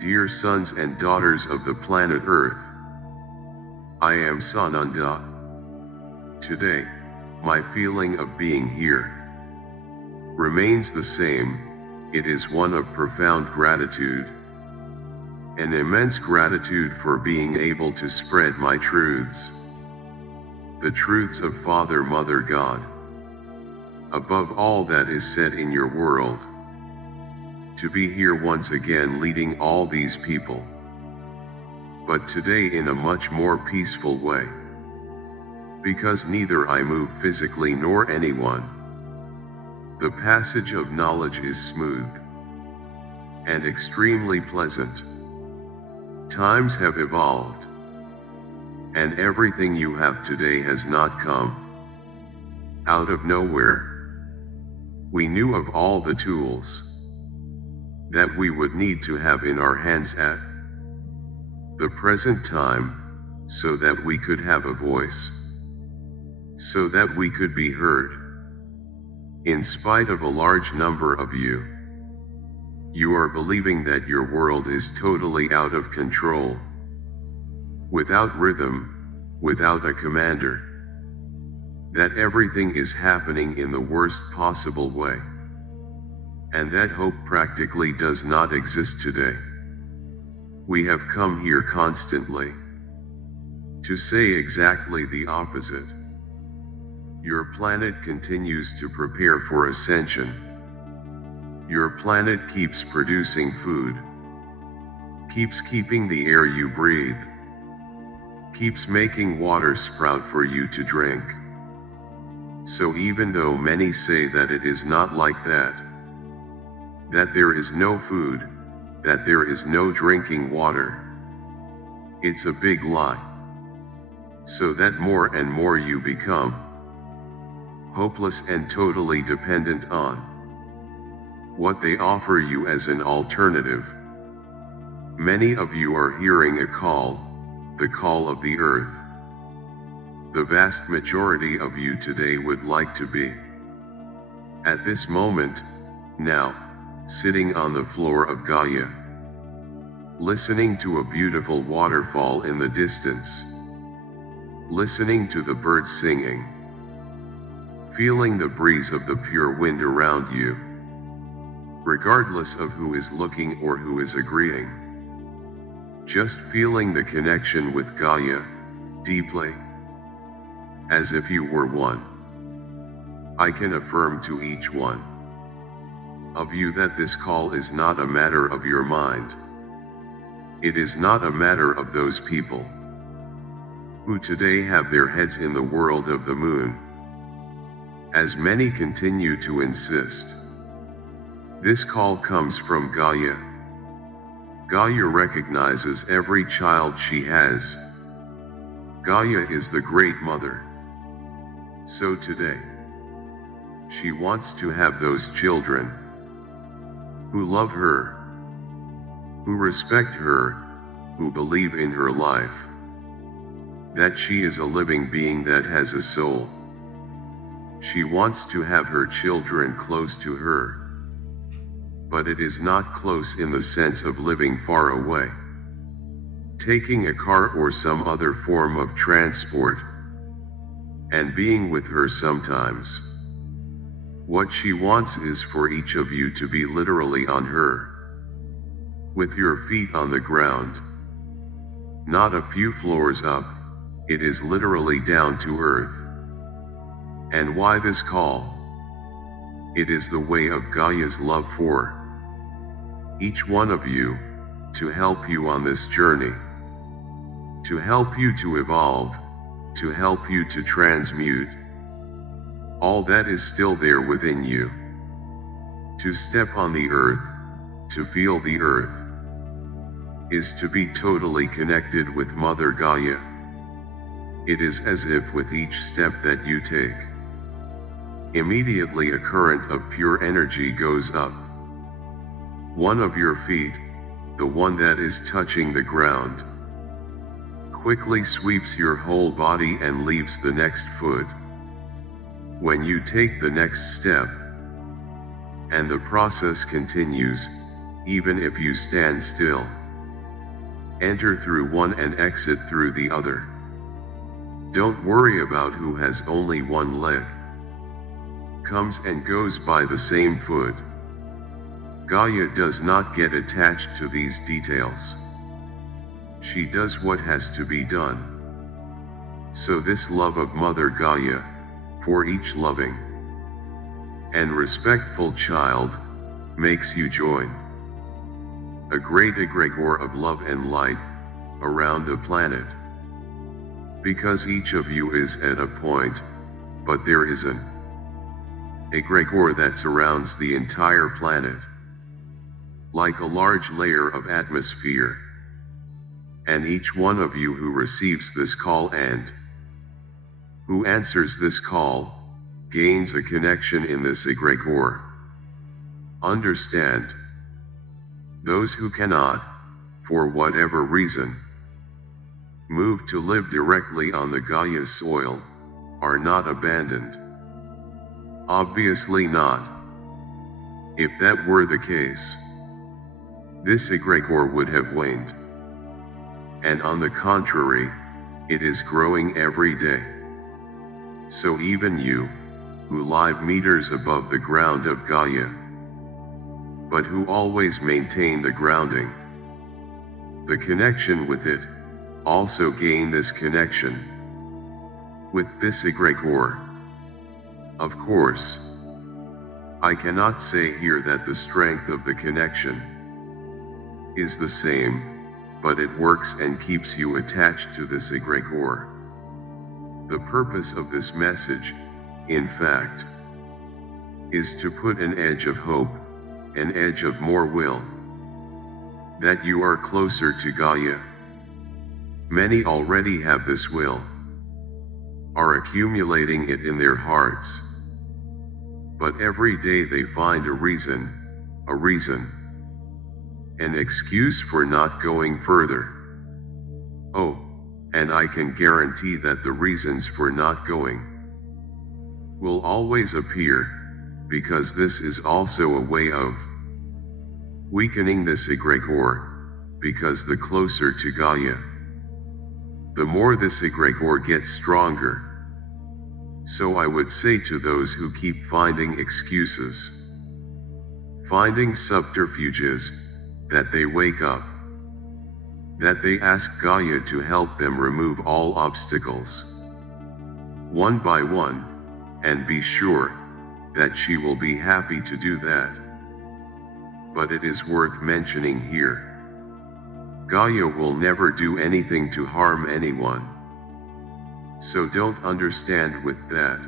Dear sons and daughters of the planet Earth, I am Sananda. Today, my feeling of being here remains the same. It is one of profound gratitude, an immense gratitude for being able to spread my truths, the truths of Father, Mother, God, above all that is said in your world. To be here once again leading all these people, but today in a much more peaceful way, because neither I move physically nor anyone. The passage of knowledge is smooth and extremely pleasant. Times have evolved, and everything you have today has not come out of nowhere. We knew of all the tools that we would need to have in our hands at the present time, so that we could have a voice, so that we could be heard. In spite of a large number of you, you are believing that your world is totally out of control, without rhythm, without a commander, that everything is happening in the worst possible way, and that hope practically does not exist today. We have come here constantly to say exactly the opposite. Your planet continues to prepare for ascension. Your planet keeps producing food, keeps keeping the air you breathe, keeps making water sprout for you to drink. So even though many say that it is not like that there is no food, that there is no drinking water, it's a big lie. So that more and more you become hopeless and totally dependent on what they offer you as an alternative. Many of you are hearing a call, the call of the earth. The vast majority of you today would like to be, at this moment, now, sitting on the floor of Gaia, listening to a beautiful waterfall in the distance, listening to the birds singing, feeling the breeze of the pure wind around you, regardless of who is looking or who is agreeing. Just feeling the connection with Gaia, deeply, as if you were one. I can affirm to each one of you that this call is not a matter of your mind. It is not a matter of those people who today have their heads in the world of the moon, as many continue to insist. This call comes from Gaia. Gaia recognizes every child she has. Gaia is the Great Mother. So today, she wants to have those children who love her, who respect her, who believe in her life, that she is a living being that has a soul. She wants to have her children close to her, but it is not close in the sense of living far away, taking a car or some other form of transport, and being with her sometimes. What she wants is for each of you to be literally on her, with your feet on the ground, not a few floors up, it is literally down to earth. And why this call? It is the way of Gaia's love for each one of you, to help you on this journey, to help you to evolve, to help you to transmute all that is still there within you, to step on the earth, to feel the earth, is to be totally connected with Mother Gaia. It is as if with each step that you take, immediately a current of pure energy goes up. One of your feet, the one that is touching the ground, quickly sweeps your whole body and leaves the next foot. When you take the next step, and the process continues, even if you stand still, Enter through one and exit through the other. Don't worry about who has only one leg. Comes and goes by the same foot. Gaia does not get attached to these details. She does what has to be done. So this love of Mother Gaia, for each loving and respectful child, makes you join a great egregore of love and light around the planet. Because each of you is at a point, but there is an egregore that surrounds the entire planet, like a large layer of atmosphere. And each one of you who receives this call and who answers this call, gains a connection in this egregore. Understand? Those who cannot, for whatever reason, move to live directly on the Gaia soil, are not abandoned. Obviously not. If that were the case, this egregore would have waned. And on the contrary, it is growing every day. So even you, who live meters above the ground of Gaia, but who always maintain the grounding, the connection with it, also gain this connection with this egregore. Of course, I cannot say here that the strength of the connection is the same, but it works and keeps you attached to this egregore. The purpose of this message, in fact, is to put an edge of hope, an edge of more will, that you are closer to Gaia. Many already have this will, are accumulating it in their hearts. But every day they find a reason, an excuse for not going further. Oh, and I can guarantee that the reasons for not going will always appear, because this is also a way of weakening this egregore, because the closer to Gaia, the more this egregore gets stronger. So I would say to those who keep finding excuses, finding subterfuges, that they wake up, that they ask Gaia to help them remove all obstacles, one by one, and be sure that she will be happy to do that. But it is worth mentioning here, Gaia will never do anything to harm anyone. So don't understand with that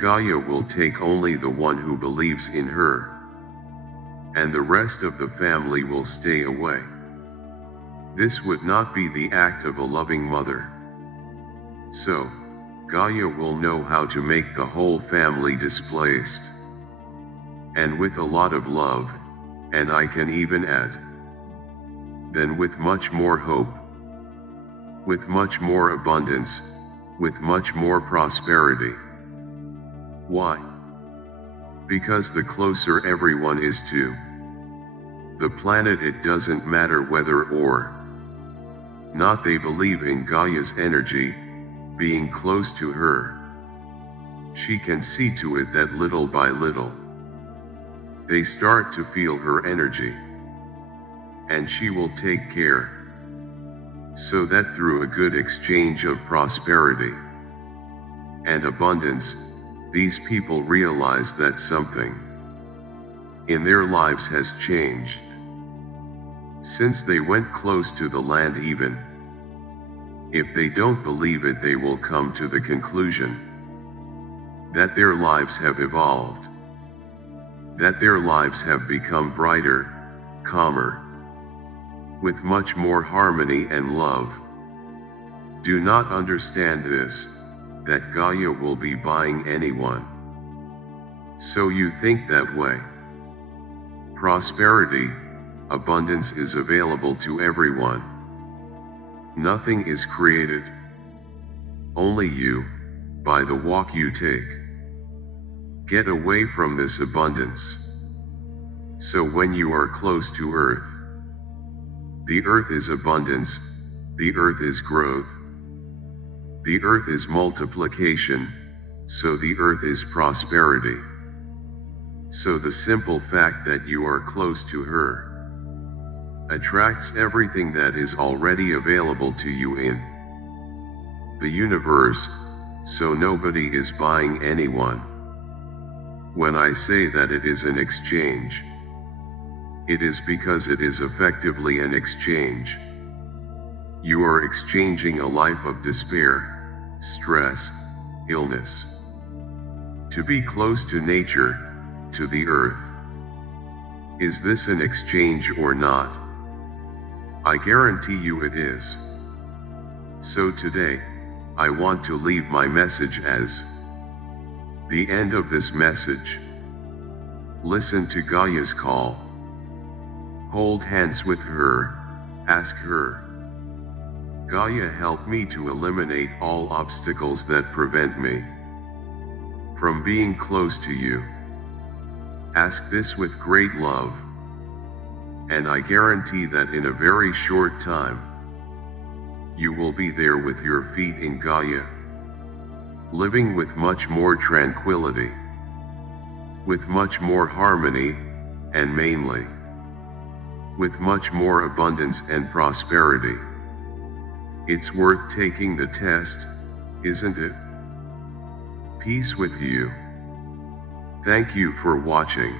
Gaia will take only the one who believes in her, and the rest of the family will stay away. This would not be the act of a loving mother. So, Gaia will know how to make the whole family displaced, and with a lot of love, and I can even add, then with much more hope, with much more abundance, with much more prosperity. Why? Because the closer everyone is to the planet, it doesn't matter whether or not they believe in Gaia's energy, being close to her. She can see to it that little by little, they start to feel her energy, and she will take care, so that through a good exchange of prosperity and abundance, these people realize that something in their lives has changed. Since they went close to the land, even if they don't believe it, they will come to the conclusion that their lives have evolved, that their lives have become brighter, calmer, with much more harmony and love. Do not understand this, that Gaia will be buying anyone. So you think that way. Prosperity, abundance is available to everyone. Nothing is created. Only you, by the walk you take. Get away from this abundance. So when you are close to earth, The earth is abundance, the earth is growth. The earth is multiplication, so the earth is prosperity. So the simple fact that you are close to her attracts everything that is already available to you in the universe, so nobody is buying anyone. When I say that it is an exchange, it is because it is effectively an exchange. You are exchanging a life of despair, stress, illness. To be close to nature, to the earth. Is this an exchange or not? I guarantee you it is. So today, I want to leave my message as the end of this message. Listen to Gaia's call. Hold hands with her, ask her. Gaia, help me to eliminate all obstacles that prevent me from being close to you. Ask this with great love, and I guarantee that in a very short time, you will be there with your feet in Gaia, living with much more tranquility, with much more harmony, and mainly, with much more abundance and prosperity. It's worth taking the test, isn't it? Peace with you. Thank you for watching.